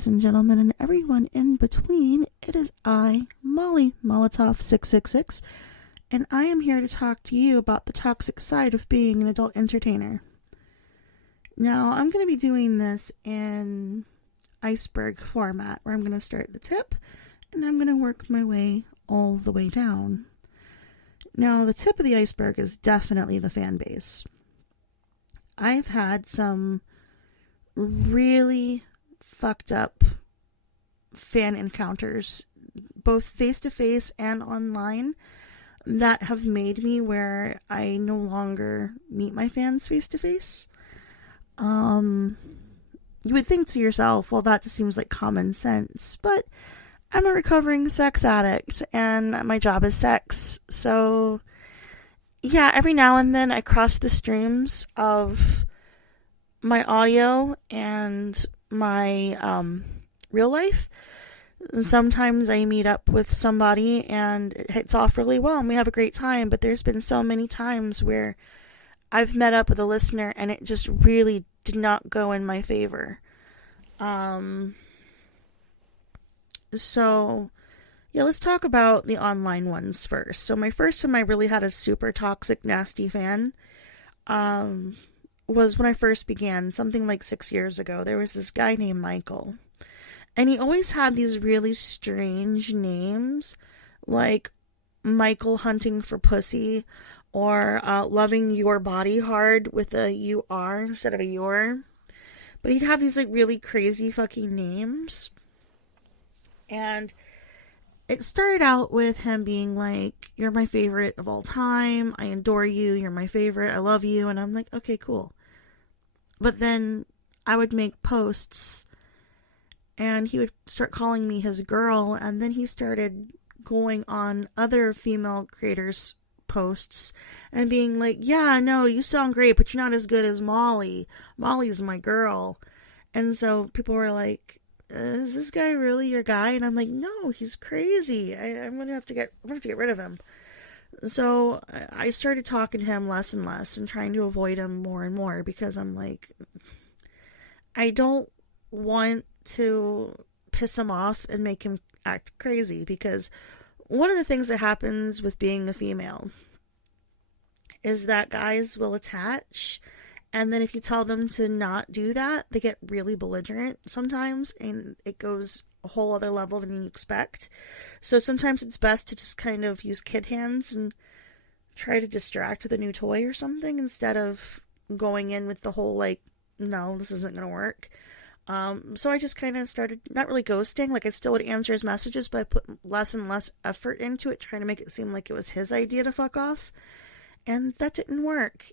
ladies and gentlemen, and everyone in between. It is I, Molly Molotov 666, and I am here to talk to you about the toxic side of being an adult entertainer. Now, I'm going to be doing this in Iceberg format, where I'm going to start at the tip, and I'm going to work my way all the way down. Now, the tip of the iceberg is definitely the fan base. I've had some really fucked up fan encounters, both face-to-face and online, that have made me where I no longer meet my fans face-to-face. You would think to yourself, well, that just seems like common sense, but I'm a recovering sex addict, and my job is sex, so yeah, every now and then I cross the streams of my audio and my real life. Sometimes I meet up with somebody and it hits off really well and we have a great time, but there's been so many times where I've met up with a listener and it just really did not go in my favor. So yeah, let's talk about the online ones first. So my first time I really had a super toxic, nasty fan was when I first began, something like 6 years ago. There was this guy named Michael. And he always had these really strange names, like Michael Hunting for Pussy, or Loving Your Body Hard with a U-R instead of a your. But he'd have these like really crazy fucking names. And it started out with him being like, you're my favorite of all time, I adore you, you're my favorite, I love you, and I'm like, okay, cool. But then I would make posts, and he would start calling me his girl, and then he started going on other female creators' posts, and being like, yeah, no, you sound great, but you're not as good as Molly. Molly's my girl. And so people were like, is this guy really your guy? And I'm like, no, he's crazy. I'm gonna have to get rid of him. So I started talking to him less and less and trying to avoid him more and more because I'm like, I don't want to piss him off and make him act crazy, because one of the things that happens with being a female is that guys will attach. And then if you tell them to not do that, they get really belligerent sometimes, and it goes a whole other level than you expect. So sometimes it's best to just kind of use kid hands and try to distract with a new toy or something instead of going in with the whole like, no, this isn't going to work. So I just kind of started, not really ghosting, like I still would answer his messages, but I put less and less effort into it, trying to make it seem like it was his idea to fuck off. And that didn't work.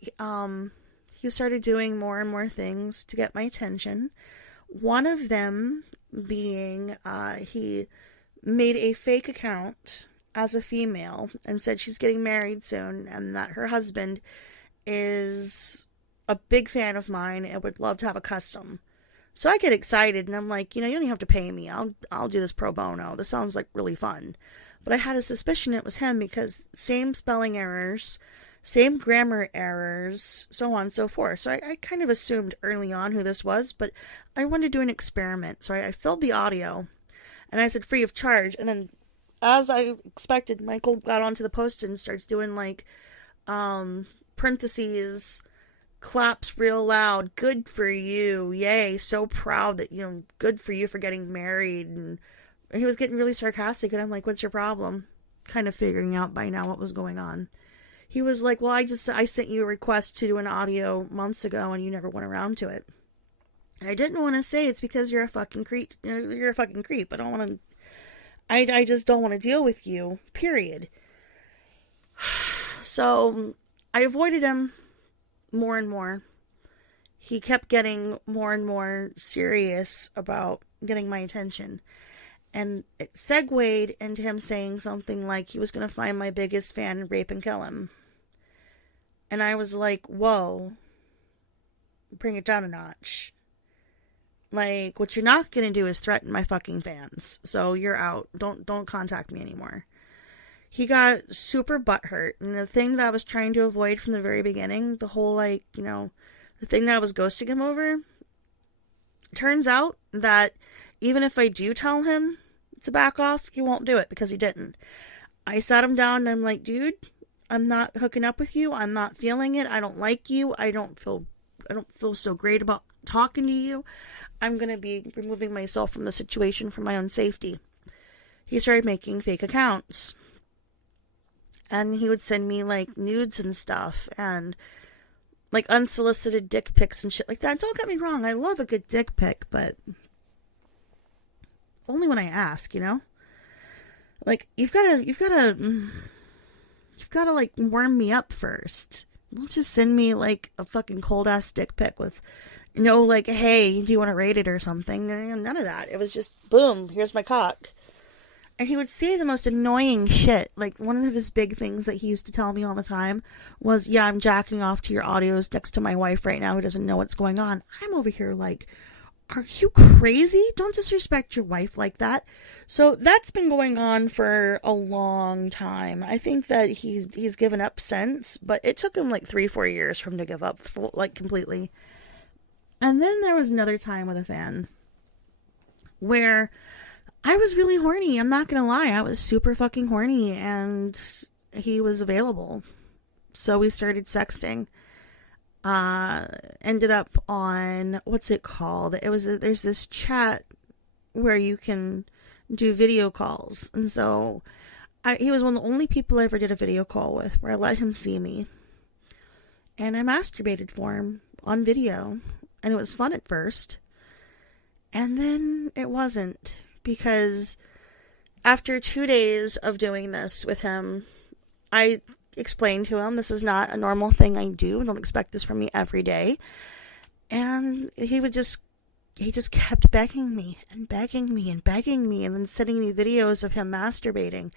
He started doing more and more things to get my attention. One of them being, he made a fake account as a female and said she's getting married soon and that her husband is a big fan of mine and would love to have a custom. So I get excited and I'm like, you don't even have to pay me. I'll do this pro bono. This sounds like really fun. But I had a suspicion it was him because same spelling errors, same grammar errors, so on and so forth. So I kind of assumed early on who this was, but I wanted to do an experiment. So I filled the audio, and I said free of charge. And then, as I expected, Michael got onto the post and starts doing like, parentheses, claps real loud, good for you, yay, so proud that, good for you for getting married. And he was getting really sarcastic, and I'm like, what's your problem? Kind of figuring out by now what was going on. He was like, well, I sent you a request to do an audio months ago and you never went around to it. I didn't want to say it's because you're a fucking creep. You're a fucking creep. I just don't want to deal with you, period. So I avoided him more and more. He kept getting more and more serious about getting my attention. And it segued into him saying something like he was going to find my biggest fan and rape and kill him. And I was like, whoa, bring it down a notch. Like, what you're not going to do is threaten my fucking fans. So you're out. Don't contact me anymore. He got super butthurt. And the thing that I was trying to avoid from the very beginning, the whole, the thing that I was ghosting him over, turns out that Even if I do tell him to back off, he won't do it because he didn't. I sat him down and I'm like, dude, I'm not hooking up with you. I'm not feeling it. I don't like you. I don't feel so great about talking to you. I'm going to be removing myself from the situation for my own safety. He started making fake accounts. And he would send me, like, nudes and stuff. And, like, unsolicited dick pics and shit like that. Don't get me wrong. I love a good dick pic. But only when I ask, you know? Like, you've got to, like, warm me up first. Don't just send me, like, a fucking cold-ass dick pic with no, like, hey, do you want to rate it or something? None of that. It was just, boom, here's my cock. And he would say the most annoying shit. Like, one of his big things that he used to tell me all the time was, yeah, I'm jacking off to your audios next to my wife right now who doesn't know what's going on. I'm over here like, are you crazy? Don't disrespect your wife like that. So that's been going on for a long time. I think that he's given up since, but it took him like 3-4 years for him to give up, like, completely. And then there was another time with a fan where I was really horny. I'm not going to lie. I was super fucking horny and he was available. So we started sexting. Ended up on, what's it called? There's this chat where you can do video calls. And so he was one of the only people I ever did a video call with where I let him see me. And I masturbated for him on video. And it was fun at first. And then it wasn't. Because after 2 days of doing this with him, I explained to him, this is not a normal thing I do. Don't expect this from me every day. And he just kept begging me and begging me and begging me and then sending me videos of him masturbating.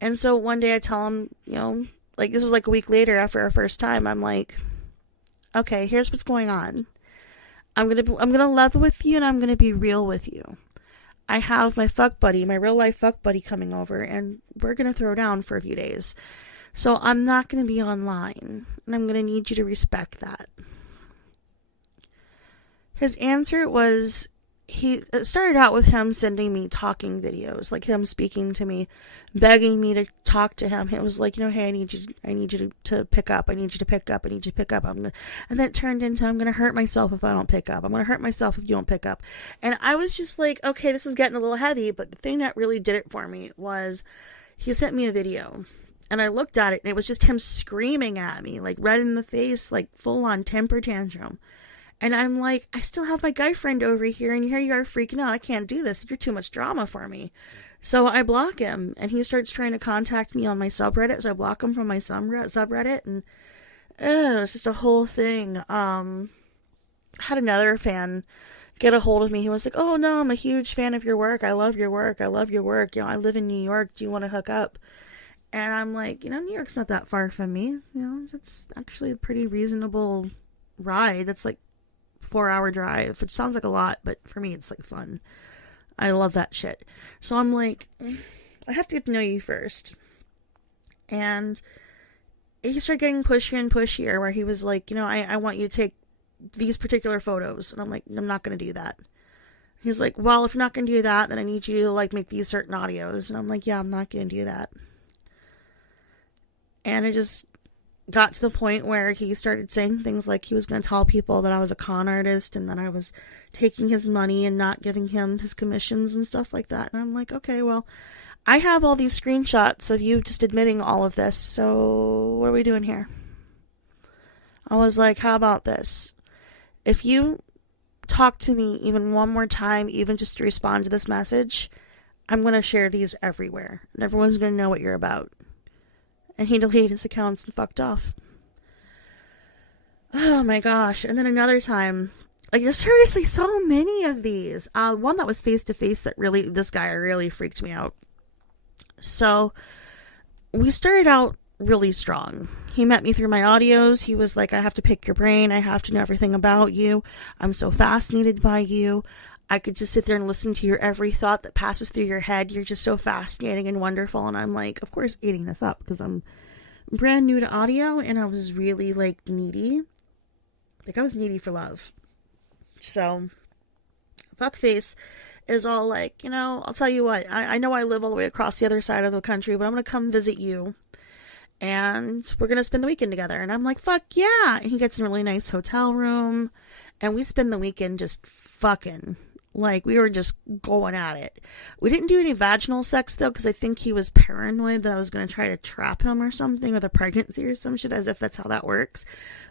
And so one day I tell him, you know, like this was like a week later after our first time, I'm like, okay, here's what's going on. I'm gonna level with you and I'm gonna be real with you. I have my fuck buddy, my real life fuck buddy coming over and we're gonna throw down for a few days. So I'm not gonna be online and I'm gonna need you to respect that. His answer was, it started out with him sending me talking videos, like him speaking to me, begging me to talk to him. It was like, you know, hey, I need you to pick up. I need you to pick up. I need you to pick up. And then it turned into, I'm going to hurt myself if I don't pick up. I'm going to hurt myself if you don't pick up. And I was just like, okay, this is getting a little heavy. But the thing that really did it for me was he sent me a video. And I looked at it and it was just him screaming at me, like red in the face, like full on temper tantrum. And I'm like, I still have my guy friend over here, and here you are freaking out. I can't do this. You're too much drama for me. So I block him, and he starts trying to contact me on my subreddit, so I block him from my subreddit, and it's just a whole thing. Had another fan get a hold of me. He was like, oh, no, I'm a huge fan of your work. I love your work. I love your work. You know, I live in New York. Do you want to hook up? And I'm like, you know, New York's not that far from me. You know, it's actually a pretty reasonable ride. That's like 4-hour drive, which sounds like a lot, but for me it's like fun. I love that shit. So I'm like, I have to get to know you first. And he started getting pushier and pushier, where he was like, you know, I want you to take these particular photos. And I'm like, I'm not going to do that. He's like, well, if you're not going to do that, then I need you to like make these certain audios. And I'm like, yeah, I'm not going to do that. And it just got to the point where he started saying things like he was going to tell people that I was a con artist and that I was taking his money and not giving him his commissions and stuff like that. And I'm like, okay, well, I have all these screenshots of you just admitting all of this. So what are we doing here? I was like, how about this? If you talk to me even one more time, even just to respond to this message, I'm going to share these everywhere. And everyone's going to know what you're about. And he deleted his accounts and fucked off. Oh my gosh. And then another time, like, there's seriously so many of these. One that was face to face that really, this guy really freaked me out. So we started out really strong. He met me through my audios. He was like, I have to pick your brain. I have to know everything about you. I'm so fascinated by you. I could just sit there and listen to your every thought that passes through your head. You're just so fascinating and wonderful. And I'm like, of course, eating this up because I'm brand new to audio and I was really like needy. Like I was needy for love. So, fuckface is all like, I'll tell you what, I know I live all the way across the other side of the country, but I'm going to come visit you and we're going to spend the weekend together. And I'm like, fuck yeah. And he gets a really nice hotel room and we spend the weekend just fucking. Like, we were just going at it. We didn't do any vaginal sex, though, because I think he was paranoid that I was going to try to trap him or something with a pregnancy or some shit, as if that's how that works.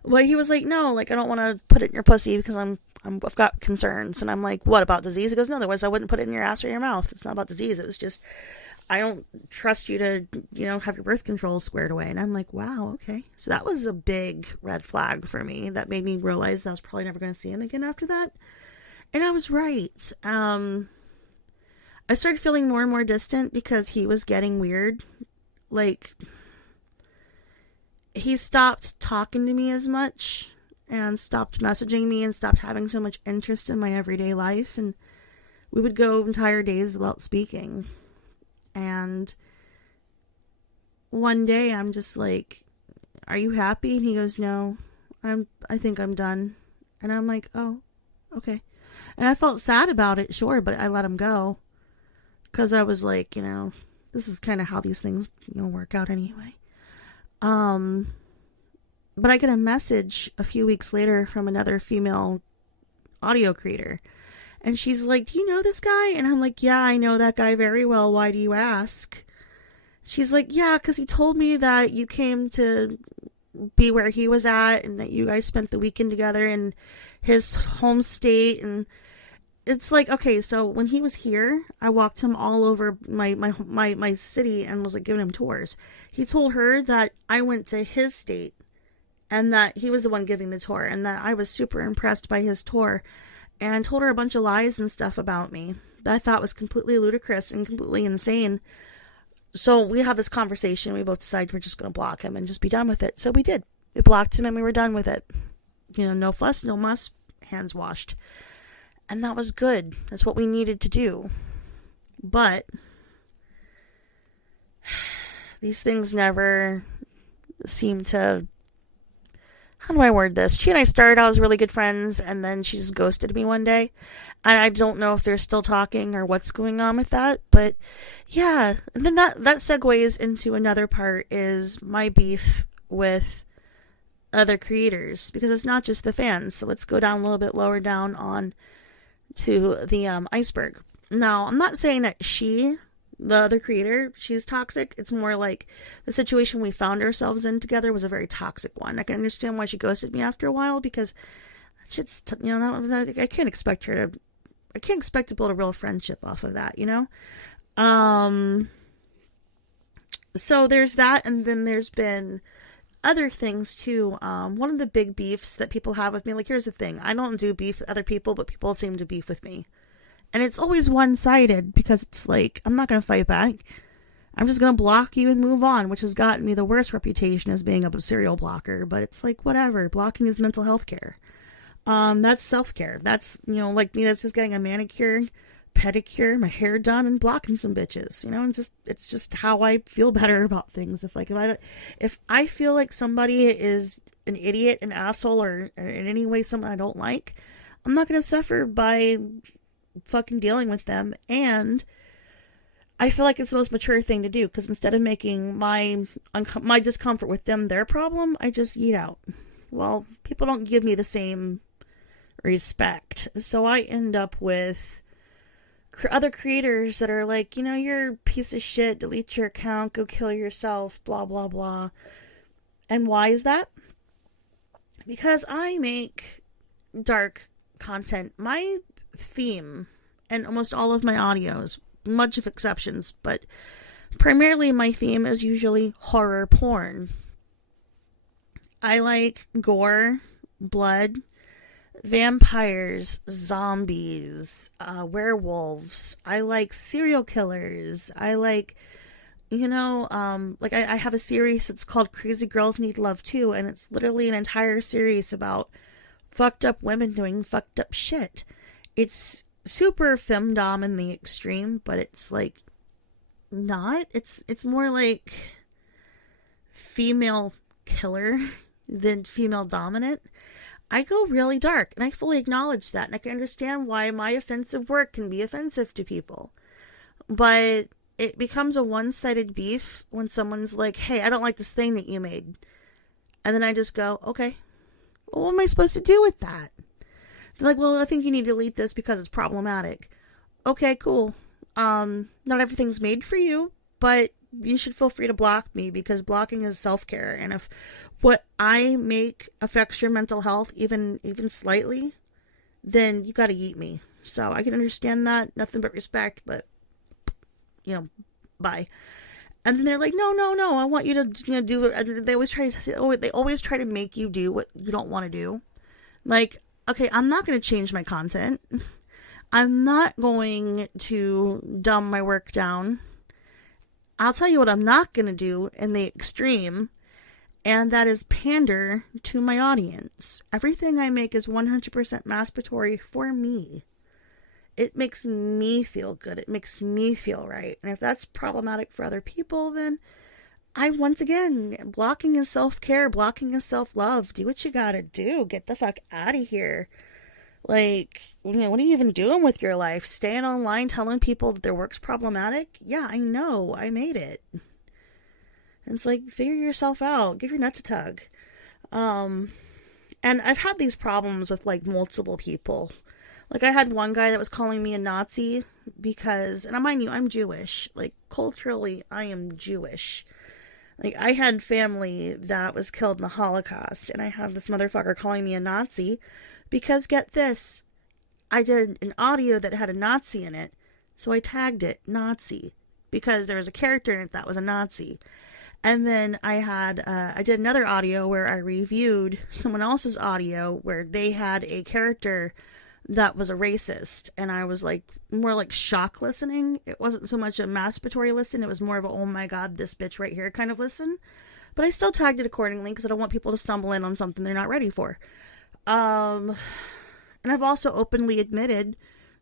But he was like, no, like, I don't want to put it in your pussy because I've got concerns. And I'm like, what, about disease? He goes, no, otherwise I wouldn't put it in your ass or your mouth. It's not about disease. It was just, I don't trust you to, have your birth control squared away. And I'm like, wow, okay. So that was a big red flag for me. That made me realize that I was probably never going to see him again after that. And I was right. I started feeling more and more distant because he was getting weird. Like, he stopped talking to me as much and stopped messaging me and stopped having so much interest in my everyday life. And we would go entire days without speaking. And one day I'm just like, are you happy? And he goes, no, I think I'm done. And I'm like, oh, okay. And I felt sad about it, sure, but I let him go. Because I was like, this is kind of how these things, work out anyway. But I get a message a few weeks later from another female audio creator. And she's like, do you know this guy? And I'm like, yeah, I know that guy very well. Why do you ask? She's like, yeah, because he told me that you came to be where he was at and that you guys spent the weekend together in his home state. And it's like, okay, so when he was here, I walked him all over my city and was like giving him tours. He told her that I went to his state and that he was the one giving the tour and that I was super impressed by his tour and told her a bunch of lies and stuff about me that I thought was completely ludicrous and completely insane. So we have this conversation. We both decided we're just going to block him and just be done with it. So we did. We blocked him and we were done with it. No fuss, no muss, hands washed. And that was good. That's what we needed to do. But these things never seem to... How do I word this? She and I started out as really good friends, and then she just ghosted me one day. And I don't know if they're still talking or what's going on with that. But yeah, and then that segues into another part, is my beef with other creators. Because it's not just the fans. So let's go down a little bit lower down on to the Iceberg. Now, I'm not saying that the other creator, she's toxic. It's more like the situation we found ourselves in together was a very toxic one. I can understand why she ghosted me after a while, because shit's, I can't expect to build a real friendship off of that, So there's that, and then there's been other things too. One of the big beefs that people have with me, like, here's the thing, I don't do beef with other people, but people seem to beef with me. And it's always one-sided, because it's like, I'm not going to fight back. I'm just going to block you and move on, which has gotten me the worst reputation as being a serial blocker. But it's like, whatever. Blocking is mental health care. That's self-care. That's, like me, that's just getting a manicure, pedicure, my hair done, and blocking some bitches. And it's just how I feel better about things. If I feel like somebody is an idiot, an asshole, or in any way someone I don't like, I'm not going to suffer by fucking dealing with them. And I feel like it's the most mature thing to do, because instead of making my discomfort with them their problem, I just eat out. Well, people don't give me the same respect, so I end up with other creators that are like, you're a piece of shit, delete your account, go kill yourself, blah blah blah. And why is that? Because I make dark content. My theme, and almost all of my audios, much of exceptions, but primarily my theme is usually horror porn. I like gore, blood, vampires, zombies, werewolves. I like serial killers. I like, I have a series that's called Crazy Girls Need Love Too, and it's literally an entire series about fucked up women doing fucked up shit. It's super femdom in the extreme, but it's like not. It's more like female killer than female dominant. I go really dark, and I fully acknowledge that, and I can understand why my offensive work can be offensive to people. But it becomes a one-sided beef when someone's like, hey, I don't like this thing that you made. And then I just go, okay, well, what am I supposed to do with that? They're like, well, I think you need to delete this because it's problematic. Okay, cool. Not everything's made for you, but you should feel free to block me because blocking is self-care. And if what I make affects your mental health even slightly, then you got to eat me. So I can understand that. Nothing but respect, but bye. And then they're like, no, I want you to do it. They always try to make you do what you don't want to do. Like, okay, I'm not going to change my content. I'm not going to dumb my work down. I'll tell you what I'm not going to do in the extreme, and that is pander to my audience. Everything I make is 100% masturbatory for me. It makes me feel good. It makes me feel right. And if that's problematic for other people, then once again, blocking is self-care. Blocking is self-love. Do what you gotta do. Get the fuck out of here. Like, what are you even doing with your life? Staying online telling people that their work's problematic? Yeah, I know. I made it. And it's like, figure yourself out. Give your nuts a tug. And I've had these problems with, like, multiple people. Like, I had one guy that was calling me a Nazi because, and mind you, I'm Jewish. Like, culturally, I am Jewish. Like, I had family that was killed in the Holocaust, and I have this motherfucker calling me a Nazi because, get this, I did an audio that had a Nazi in it, so I tagged it Nazi because there was a character in it that was a Nazi. And then I did another audio where I reviewed someone else's audio where they had a character that was a racist, and I was like, more like shock listening. It wasn't so much a masturbatory listen, it was more of a, oh my god, this bitch right here kind of listen. But I still tagged it accordingly because I don't want people to stumble in on something they're not ready for. And I've also openly admitted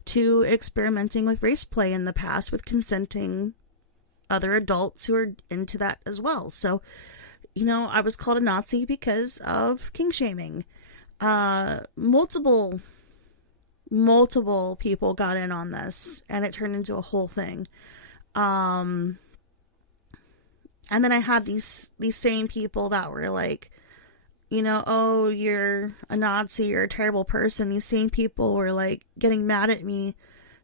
to experimenting with race play in the past with consenting other adults who are into that as well. So, I was called a Nazi because of kink shaming. Multiple people got in on this, and it turned into a whole thing. And then I had these same people that were like, oh, you're a Nazi, you're a terrible person. These same people were like getting mad at me,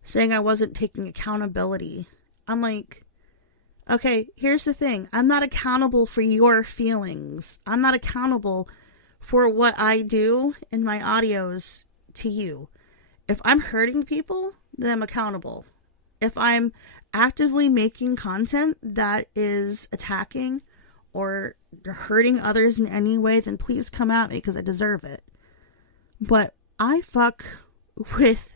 saying I wasn't taking accountability. I'm like, okay, here's the thing. I'm not accountable for your feelings. I'm not accountable for what I do in my audios to you. If I'm hurting people, then I'm accountable. If I'm actively making content that is attacking or hurting others in any way, then please come at me because I deserve it. But I fuck with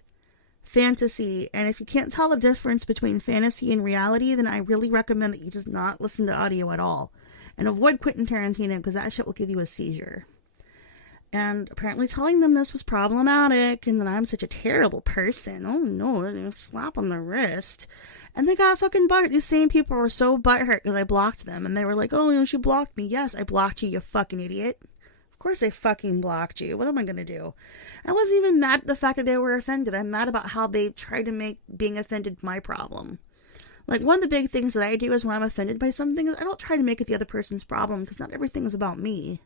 fantasy, and if you can't tell the difference between fantasy and reality, then I really recommend that you just not listen to audio at all. And avoid Quentin Tarantino because that shit will give you a seizure. And apparently telling them this was problematic and that I'm such a terrible person. Oh no, slap on the wrist. And they got fucking butthurt. These same people were so butthurt because I blocked them. And they were like, oh, you blocked me. Yes, I blocked you, you fucking idiot. Of course I fucking blocked you. What am I going to do? I wasn't even mad at the fact that they were offended. I'm mad about how they tried to make being offended my problem. Like, one of the big things that I do is when I'm offended by something, is I don't try to make it the other person's problem because not everything is about me.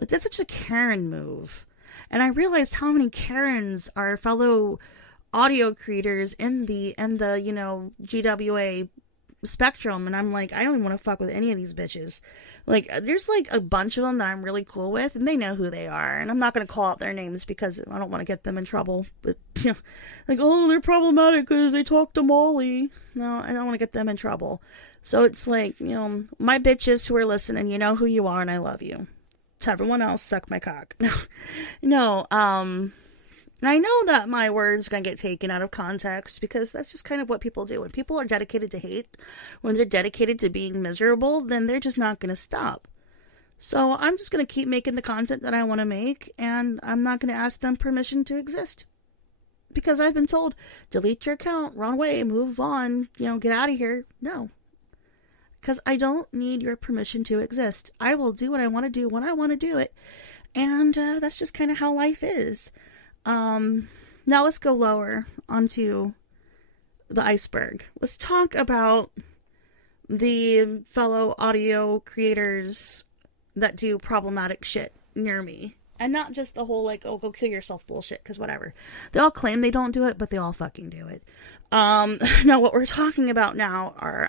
Like, that's such a Karen move. And I realized how many Karens are fellow audio creators in the GWA spectrum. And I'm like, I don't even want to fuck with any of these bitches. Like, there's like a bunch of them that I'm really cool with, and they know who they are. And I'm not going to call out their names because I don't want to get them in trouble. But, like, oh, they're problematic because they talk to Molly. No, I don't want to get them in trouble. So it's like, my bitches who are listening, you know who you are, and I love you. To everyone else, suck my cock. No, and I know that my words are going to get taken out of context because that's just kind of what people do. When people are dedicated to hate, when they're dedicated to being miserable, then they're just not going to stop. So I'm just going to keep making the content that I want to make, and I'm not going to ask them permission to exist. Because I've been told, delete your account, run away, move on, get out of here. No. Because I don't need your permission to exist. I will do what I want to do when I want to do it. And that's just kind of how life is. Now let's go lower onto the iceberg. Let's talk about the fellow audio creators that do problematic shit near me. And not just the whole, like, oh, go kill yourself bullshit, because whatever. They all claim they don't do it, but they all fucking do it. No, what we're talking about now are,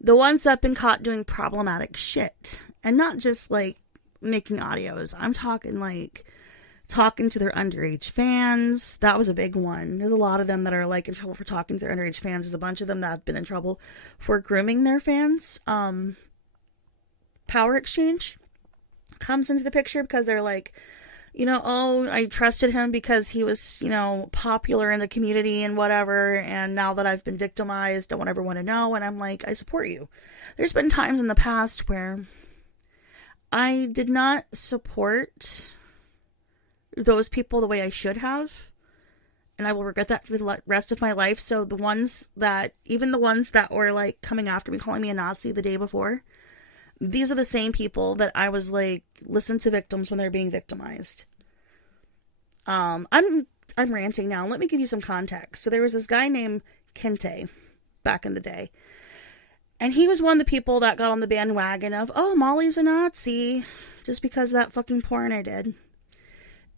the ones that have been caught doing problematic shit. And not just, like, making audios. I'm talking, like, talking to their underage fans. That was a big one. There's a lot of them that are, like, in trouble for talking to their underage fans. There's a bunch of them that have been in trouble for grooming their fans. Power exchange comes into the picture because they're like, you know, oh, I trusted him because he was, you know, popular in the community and whatever, and now that I've been victimized, don't ever want to know. And I'm like, I support you. There's been times in the past where I did not support those people the way I should have, and I will regret that for the rest of my life. So the ones that, even the ones that were, like, coming after me, calling me a Nazi the day before, these are the same people that I was like, listen to victims when they're being victimized. I'm ranting now. Let me give you some context. So there was this guy named Kente back in the day. And he was one of the people that got on the bandwagon of, oh, Molly's a Nazi, just because of that fucking porn I did.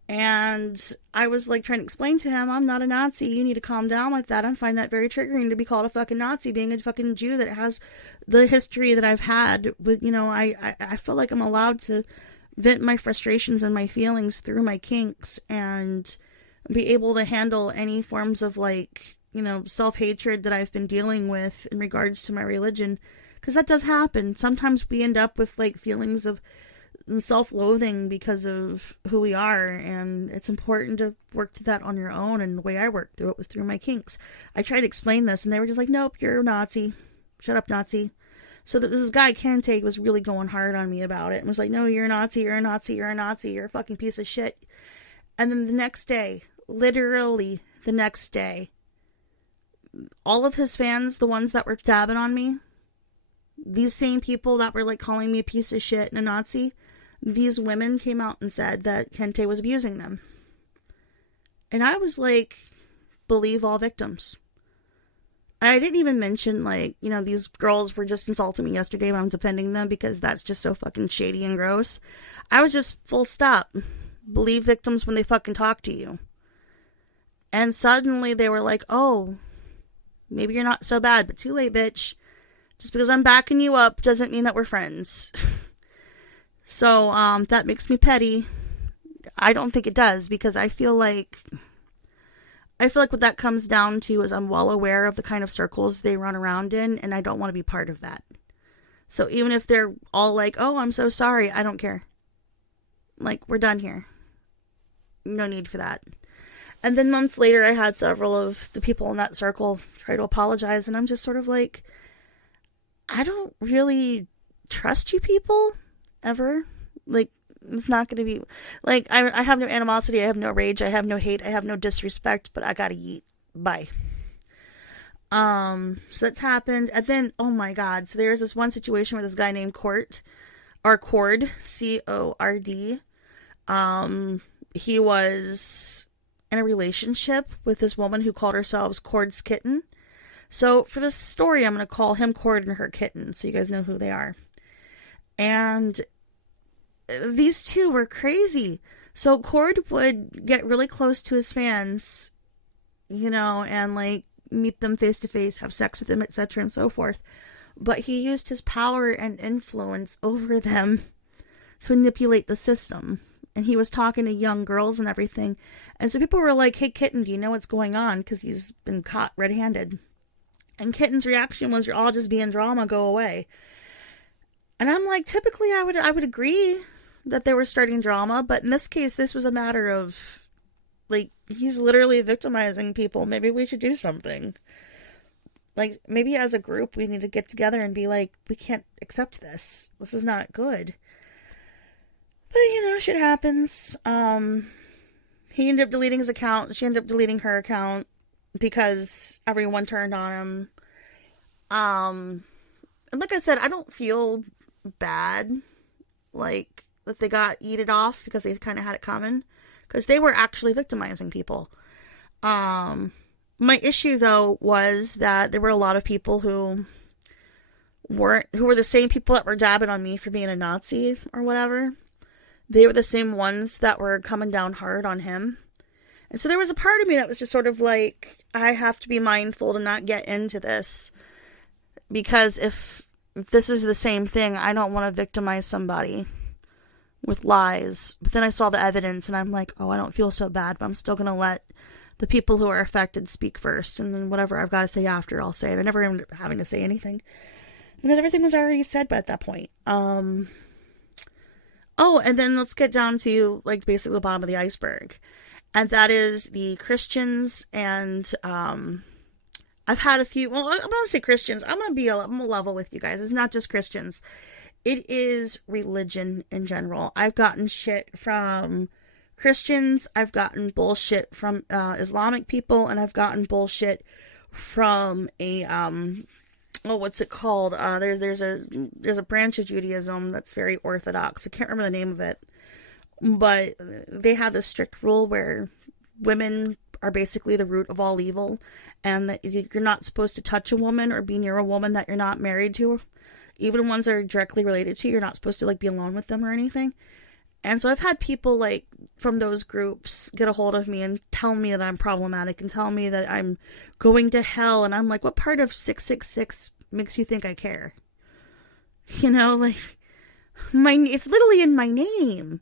And I was, like, trying to explain to him, I'm not a Nazi. You need to calm down with that. I find that very triggering to be called a fucking Nazi, being a fucking Jew that has the history that I've had. But, you know, I feel like I'm allowed to vent my frustrations and my feelings through my kinks and be able to handle any forms of, like, you know, self-hatred that I've been dealing with in regards to my religion. Because that does happen. Sometimes we end up with, like, feelings of self-loathing because of who we are, and it's important to work through that on your own. And the way I worked through it was through my kinks. I tried to explain this, and they were just like, nope, you're a Nazi. Shut up, Nazi. So this guy, Kente, was really going hard on me about it, and was like, no, you're a Nazi, you're a Nazi, you're a Nazi, you're a fucking piece of shit. And then the next day, literally the next day, all of his fans, the ones that were dabbing on me, these same people that were, like, calling me a piece of shit and a Nazi, these women came out and said that Kente was abusing them. And I was like, believe all victims. I didn't even mention, like, you know, these girls were just insulting me yesterday when I'm defending them because that's just so fucking shady and gross. I was just full stop. Believe victims when they fucking talk to you. And suddenly they were like, oh, maybe you're not so bad, but too late, bitch. Just because I'm backing you up doesn't mean that we're friends. So, that makes me petty. I don't think it does, because I feel like what that comes down to is I'm well aware of the kind of circles they run around in, and I don't want to be part of that. So even if they're all like, oh, I'm so sorry, I don't care. Like, we're done here. No need for that. And then months later, I had several of the people in that circle try to apologize, and I'm just sort of like, I don't really trust you people. Ever. Like, it's not going to be, like, I have no animosity, I have no rage, I have no hate, I have no disrespect, but I gotta eat. Bye. So that's happened. And then, oh my god, so there's this one situation where this guy named Cord, C-O-R-D, he was in a relationship with this woman who called herself Cord's Kitten. So for this story, I'm going to call him Cord and her kitten, so you guys know who they are. And these two were crazy. So Cord would get really close to his fans, you know, and, like, meet them face to face, have sex with them, etc. and so forth. But he used his power and influence over them to manipulate the system. And he was talking to young girls and everything. And so people were like, hey, Kitten, do you know what's going on? Because he's been caught red-handed. And Kitten's reaction was, you're all just being drama, go away. And I'm like, typically I would agree that they were starting drama, but in this case, this was a matter of, like, he's literally victimizing people. Maybe we should do something. Like, maybe as a group, we need to get together and be like, we can't accept this. This is not good. But, you know, shit happens. He ended up deleting his account. She ended up deleting her account because everyone turned on him. And like I said, I don't feel bad. Like that they got yeeted off because they kind of had it coming, because they were actually victimizing people. My issue though was that there were a lot of people who were the same people that were dabbing on me for being a Nazi or whatever. They were the same ones that were coming down hard on him. And so there was a part of me that was just sort of like, I have to be mindful to not get into this, because if this is the same thing, I don't want to victimize somebody with lies. But then I saw the evidence and I'm like, oh, I don't feel so bad, but I'm still going to let the people who are affected speak first, and then whatever I've got to say after, I'll say it. I never ended up having to say anything, because everything was already said by at that point. Oh, and then let's get down to, like, basically the bottom of the iceberg. And that is the Christians, and I've had a few, well, I'm going to say Christians. I'm going to level with you guys. It's not just Christians. It is religion in general. I've gotten shit from Christians, I've gotten bullshit from Islamic people, and I've gotten bullshit from a what's it called? There's a branch of Judaism that's very orthodox. I can't remember the name of it, but they have this strict rule where women are basically the root of all evil, and that you're not supposed to touch a woman or be near a woman that you're not married to, even ones that are directly related to you. You're not supposed to, like, be alone with them or anything. And so I've had people, like, from those groups get a hold of me and tell me that I'm problematic and tell me that I'm going to hell. And I'm like, what part of 666 makes you think I care? You know, like, it's literally in my name,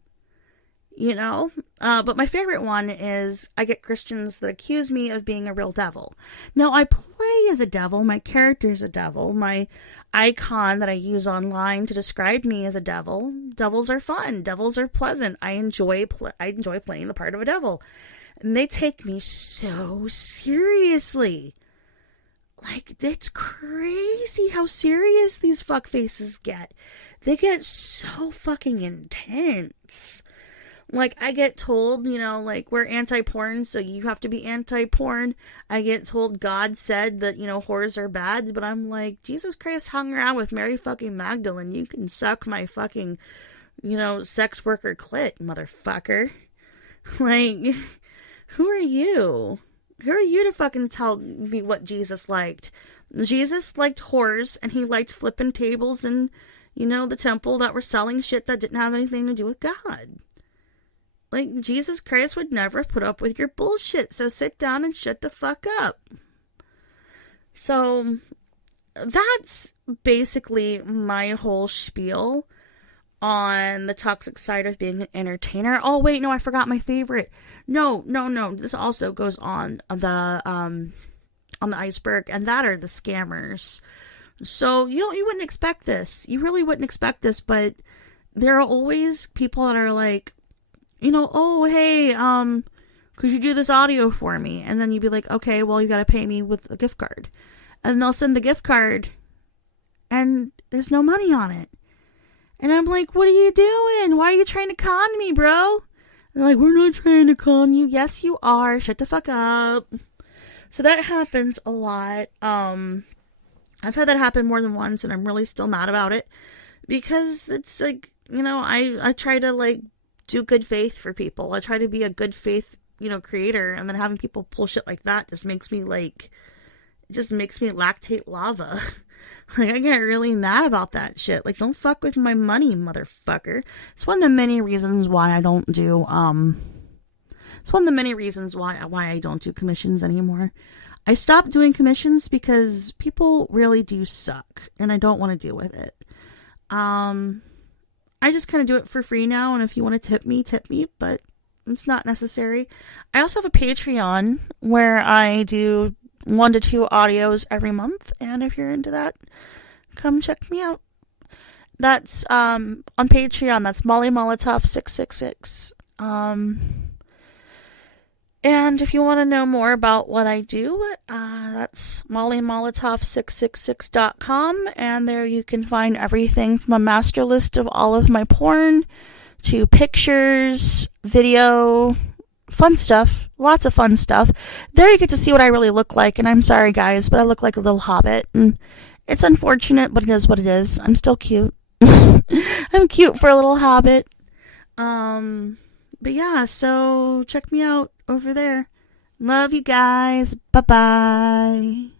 you know? But my favorite one is I get Christians that accuse me of being a real devil. Now, I play as a devil. My character's a devil. My icon that I use online to describe me as a devil. Devils are fun. Devils are pleasant. I enjoy playing the part of a devil. And they take me so seriously. Like, it's crazy how serious these fuckfaces get. They get so fucking intense. Like, I get told, you know, like, we're anti-porn, so you have to be anti-porn. I get told God said that, you know, whores are bad, but I'm like, Jesus Christ hung around with Mary fucking Magdalene. You can suck my fucking, you know, sex worker clit, motherfucker. Like, who are you? Who are you to fucking tell me what Jesus liked? Jesus liked whores, and he liked flipping tables in, you know, the temple that were selling shit that didn't have anything to do with God. Like, Jesus Christ would never put up with your bullshit, so sit down and shut the fuck up. So, that's basically my whole spiel on the toxic side of being an entertainer. Oh, wait, no, I forgot my favorite. No. This also goes on the iceberg, and that are the scammers. So, you wouldn't expect this. You really wouldn't expect this, but there are always people that are like, you know, oh, hey, could you do this audio for me? And then you'd be like, okay, well, you got to pay me with a gift card. And they'll send the gift card, and there's no money on it. And I'm like, what are you doing? Why are you trying to con me, bro? And they're like, we're not trying to con you. Yes, you are. Shut the fuck up. So that happens a lot. I've had that happen more than once, and I'm really still mad about it. Because it's like, you know, I try to, like, do good faith for people. I try to be a good faith, you know, creator, and then having people pull shit like that just makes me, like, it just makes me lactate lava. Like, I get really mad about that shit. Like, don't fuck with my money, motherfucker. It's one of the many reasons why I don't do, it's one of the many reasons why I don't do commissions anymore. I stopped doing commissions because people really do suck, and I don't want to deal with it. I just kind of do it for free now, and if you want to tip me, but it's not necessary. I also have a Patreon where I do 1 to 2 audios every month, and if you're into that, come check me out. That's on Patreon. That's Molly Molotov 666. And if you want to know more about what I do, that's mollymolotov666.com, and there you can find everything from a master list of all of my porn to pictures, video, fun stuff, lots of fun stuff. There you get to see what I really look like, and I'm sorry guys, but I look like a little hobbit, and it's unfortunate, but it is what it is. I'm still cute. I'm cute for a little hobbit. Um, but yeah, so check me out over there. Love you guys. Bye bye.